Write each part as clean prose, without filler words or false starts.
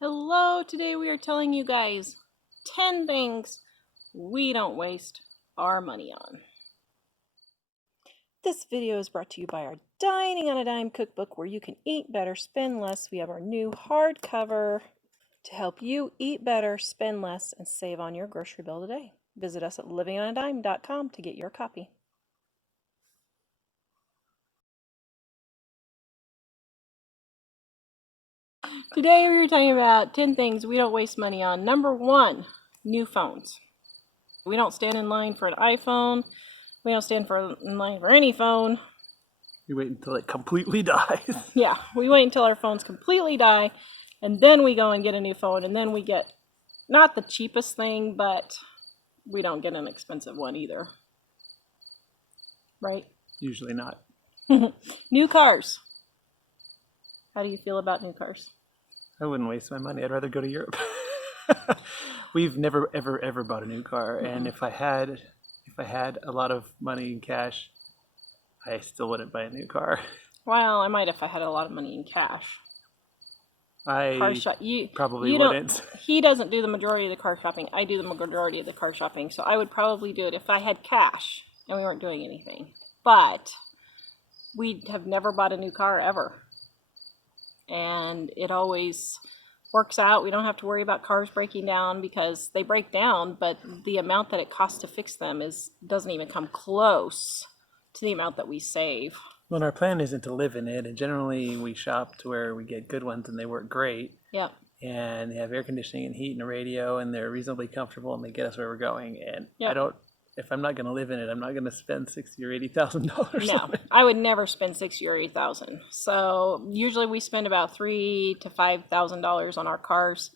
Hello, today we are telling you guys 10 things we don't waste our money on. This video is brought to you by our Dining on a Dime cookbook where you can eat better, spend less. We have our new hardcover to help you eat better, spend less, and save on your grocery bill today. Visit us at livingonadime.com to get your copy. Today we were talking about 10 things we don't waste money on. Number 1, new phones. We don't stand in line for an iPhone. We don't stand in line for any phone. We wait until it completely dies. Yeah, we wait until our phones completely die, and then we go and get a new phone, and then we get not the cheapest thing, but we don't get an expensive one either. Right? Usually not. New cars. How do you feel about new cars? I wouldn't waste my money. I'd rather go to Europe. We've never ever bought a new car, and if I had a lot of money in cash, I still wouldn't buy a new car. Well, I might if I had a lot of money in cash. Probably wouldn't. He doesn't do the majority of the car shopping. I do the majority of the car shopping, so I would probably do it if I had cash and we weren't doing anything. But we have never bought a new car ever, and it always works out. We don't have to worry about cars breaking down because they break down, but the amount that it costs to fix them doesn't even come close to the amount that we save. Well, our plan isn't to live in it, and generally we shop to where we get good ones and they work great. Yep. And they have air conditioning and heat and a radio, and they're reasonably comfortable and they get us where we're going. And yep. If I'm not going to live in it, I'm not going to spend $60,000 or $80,000. No, I would never spend $60,000 or $80,000. So usually we spend about $3,000 to $5,000 on our cars,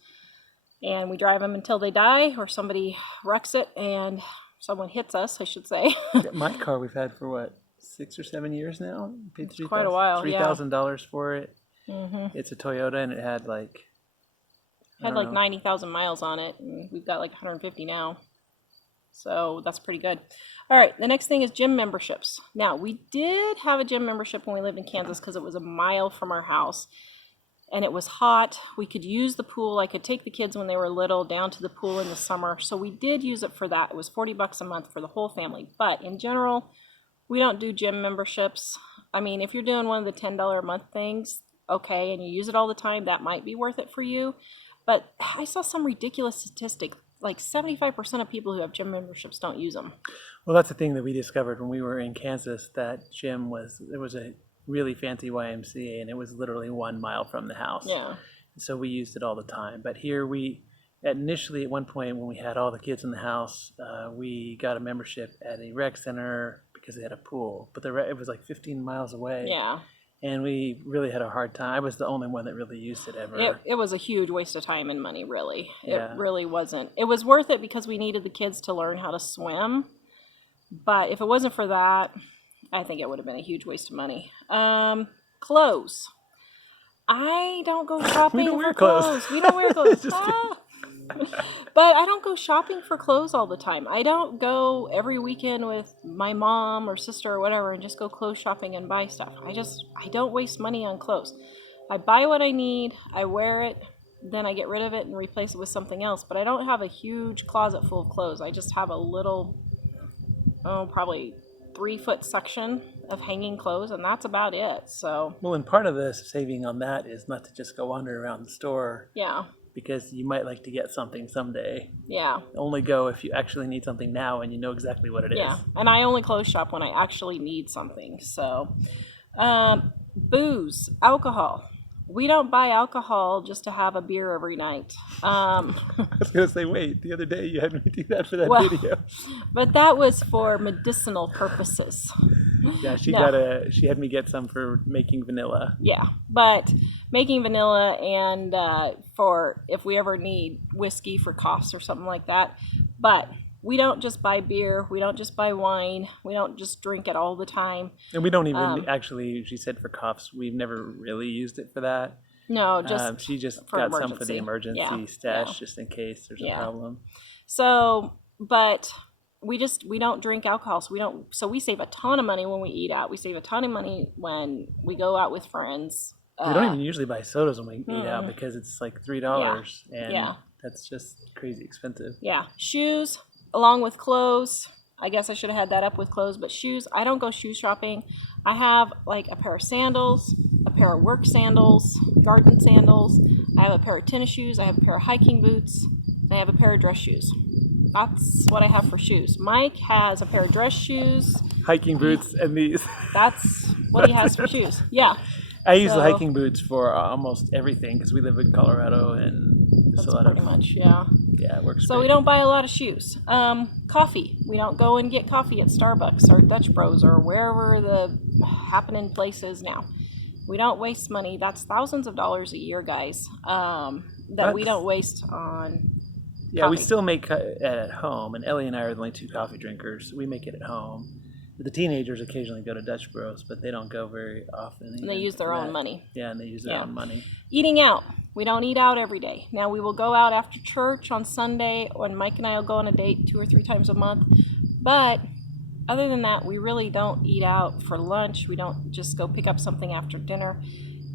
and we drive them until they die or somebody wrecks it and someone hits us, I should say. My car we've had for what, 6 or 7 years now? Paid quite a while. $3,000 for it. Mm-hmm. It's a Toyota, and it had like 90,000 miles on it, and we've got like 150 now. So that's pretty good. All right, the next thing is gym memberships. Now, we did have a gym membership when we lived in Kansas because it was a mile from our house, and it was hot. We could use the pool. I could take the kids when they were little down to the pool in the summer, so we did use it for that. It was $40 a month for the whole family. But in general, we don't do gym memberships. I mean, if you're doing one of the $10 a month things, okay, and you use it all the time, that might be worth it for you. But I saw some ridiculous statistic, like 75% of people who have gym memberships don't use them. Well, that's the thing that we discovered when we were in Kansas. That there was a really fancy YMCA, and it was literally 1 mile from the house. Yeah. So we used it all the time. But here initially at one point when we had all the kids in the house, we got a membership at a rec center because they had a pool. But it was like 15 miles away. Yeah. And we really had a hard time. I was the only one that really used it ever. It was a huge waste of time and money, really. Yeah. It really wasn't. It was worth it because we needed the kids to learn how to swim. But if it wasn't for that, I think it would have been a huge waste of money. Clothes. I don't go shopping for clothes. We don't wear clothes. But I don't go shopping for clothes all the time. I don't go every weekend with my mom or sister or whatever and just go clothes shopping and buy stuff. I don't waste money on clothes. I buy what I need, I wear it, then I get rid of it and replace it with something else. But I don't have a huge closet full of clothes. I just have a little, probably 3-foot section of hanging clothes, and that's about it. So. Well, and part of the saving on that is not to just go wander around the store. Yeah. Because you might like to get something someday. Yeah. Only go if you actually need something now and you know exactly what it is. Yeah, and I only clothes shop when I actually need something. So, booze, alcohol. We don't buy alcohol just to have a beer every night. I was going to say, wait, the other day you had me do that for that video. But that was for medicinal purposes. Yeah, she had me get some for making vanilla. Yeah, but making vanilla and for if we ever need whiskey for coughs or something like that. But we don't just buy beer. We don't just buy wine. We don't just drink it all the time. And we don't even actually, she said for coughs, we've never really used it for that. No, just she just got some for the emergency stash just in case there's a problem. So, but we don't drink alcohol, so we save a ton of money when we eat out. We save a ton of money when we go out with friends. We don't even usually buy sodas when we eat out because it's like $3, and Yeah. that's just crazy expensive. Yeah, shoes along with clothes. I guess I should have had that up with clothes, but shoes, I don't go shoe shopping. I have like a pair of sandals, a pair of work sandals, garden sandals. I have a pair of tennis shoes. I have a pair of hiking boots. I have a pair of dress shoes. That's what I have for shoes. Mike has a pair of dress shoes. Hiking boots and these. That's what he has for shoes. Yeah. I use the hiking boots for almost everything because we live in Colorado, and there's That's a lot pretty of much, yeah. Yeah, it works. So great. we don't buy a lot of shoes. Coffee. We don't go and get coffee at Starbucks or Dutch Bros or wherever the happening place is now. We don't waste money. That's thousands of dollars a year, guys. That we don't waste on. Yeah, we coffee. still make it at home, and Ellie and I are the only two coffee drinkers. We make it at home. The teenagers occasionally go to Dutch Bros, but they don't go very often. And they use their own money. Yeah, and they use their own money. Eating out. We don't eat out every day. Now, we will go out after church on Sunday, when Mike and I will go on a date 2 or 3 times a month. But other than that, we really don't eat out for lunch. We don't just go pick up something after dinner.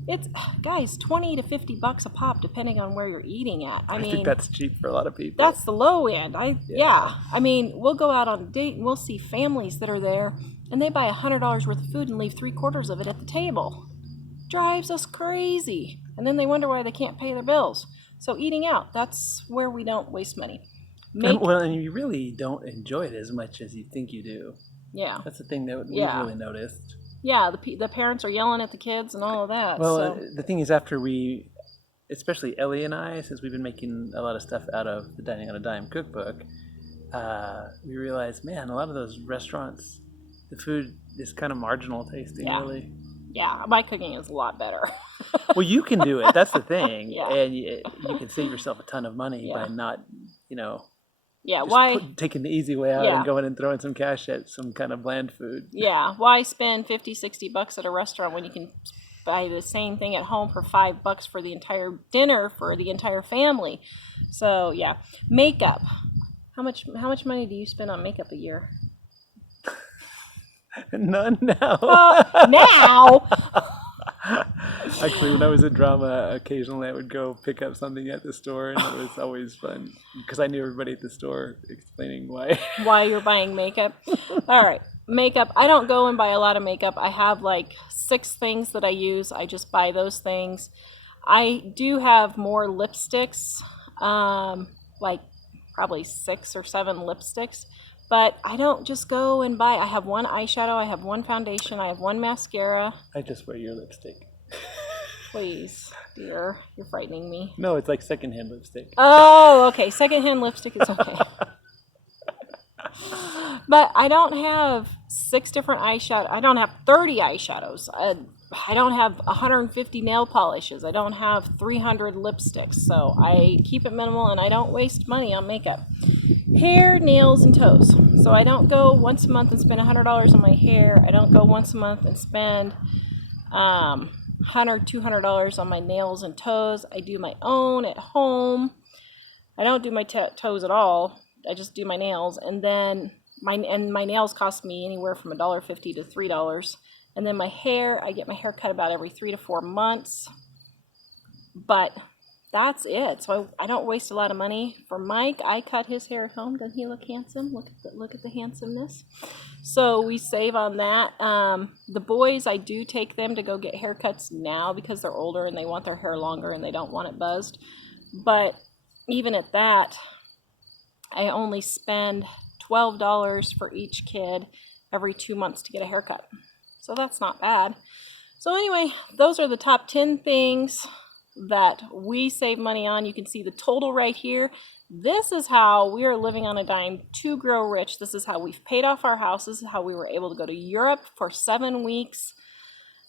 It's, guys, $20 to $50 a pop, depending on where you're eating at. I mean, think that's cheap for a lot of people. That's the low end. Yeah. I mean, we'll go out on a date and we'll see families that are there, and they buy $100 worth of food and leave 3/4 of it at the table. Drives us crazy. And then they wonder why they can't pay their bills. So eating out, that's where we don't waste money. And you really don't enjoy it as much as you think you do. Yeah. That's the thing that we've really noticed. Yeah, the parents are yelling at the kids and all of that. Well, the thing is, after especially Ellie and I, since we've been making a lot of stuff out of the Dining on a Dime cookbook, we realized, man, a lot of those restaurants, the food is kind of marginal tasting, really. Yeah, my cooking is a lot better. Well, you can do it. That's the thing. Yeah. And you can save yourself a ton of money by not, taking the easy way out and going and throwing some cash at some kind of bland food. Yeah, why spend $50-$60 at a restaurant when you can buy the same thing at home for $5 for the entire dinner for the entire family? So yeah, makeup. How much money do you spend on makeup a year? None now. Now. Actually, when I was in drama, occasionally I would go pick up something at the store, and it was always fun because I knew everybody at the store explaining why you're buying makeup. All right, makeup. I don't go and buy a lot of makeup. I have like 6 things that I use. I just buy those things. I do have more lipsticks, like probably 6 or 7 lipsticks. But I don't just go and buy. I have one eyeshadow, I have one foundation, I have one mascara. I just wear your lipstick. Please, dear, you're frightening me. No, it's like secondhand lipstick. Oh, okay. Secondhand lipstick is okay. But I don't have 6 different eyeshadows. I don't have 30 eyeshadows. I don't have 150 nail polishes. I don't have 300 lipsticks. So I keep it minimal, and I don't waste money on makeup. Hair, nails, and toes. So I don't go once a month and spend $100 on my hair. I don't go once a month and spend $100, $200 on my nails and toes. I do my own at home. I don't do my toes at all. I just do my nails, and then my nails cost me anywhere from $1.50 to $3. And then my hair, I get my hair cut about every 3 to 4 months. But that's it. So I don't waste a lot of money. For Mike, I cut his hair at home. Doesn't he look handsome? Look at the handsomeness. So we save on that. The boys, I do take them to go get haircuts now because they're older and they want their hair longer and they don't want it buzzed. But even at that, I only spend $12 for each kid every 2 months to get a haircut. So that's not bad. So anyway, those are the top 10 things that we save money on. You can see the total right here. This is how we are living on a dime to grow rich. This is how we've paid off our house. This is how we were able to go to Europe for 7 weeks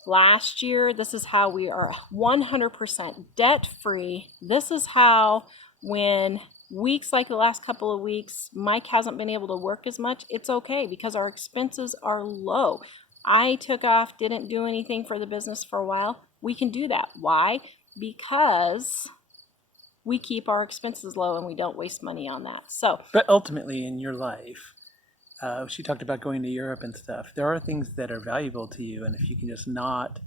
last year. This is how we are 100% debt free. This is how, when weeks like the last couple of weeks, Mike hasn't been able to work as much, it's okay because our expenses are low. I took off, didn't do anything for the business for a while. We can do that. Why? Because we keep our expenses low and we don't waste money on that. So, but ultimately in your life, she talked about going to Europe and stuff. There are things that are valuable to you, and if you can just not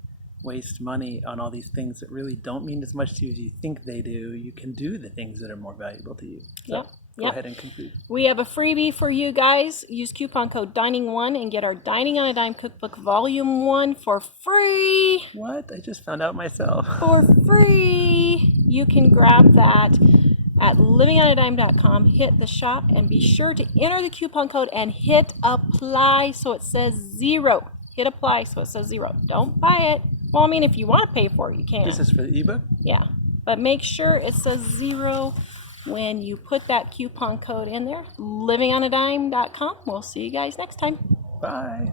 waste money on all these things that really don't mean as much to you as you think they do. You can do the things that are more valuable to you. So Yep. go Yep. ahead and conclude. We have a freebie for you guys. Use coupon code DINING1 and get our Dining on a Dime Cookbook Volume 1 for free. What? I just found out myself. For free. You can grab that at livingonadime.com. Hit the shop and be sure to enter the coupon code and hit apply so it says 0. Hit apply so it says 0. Don't buy it. Well, I mean, if you want to pay for it, you can. This is for the ebook? Yeah. But make sure it says 0 when you put that coupon code in there. Livingonadime.com. We'll see you guys next time. Bye.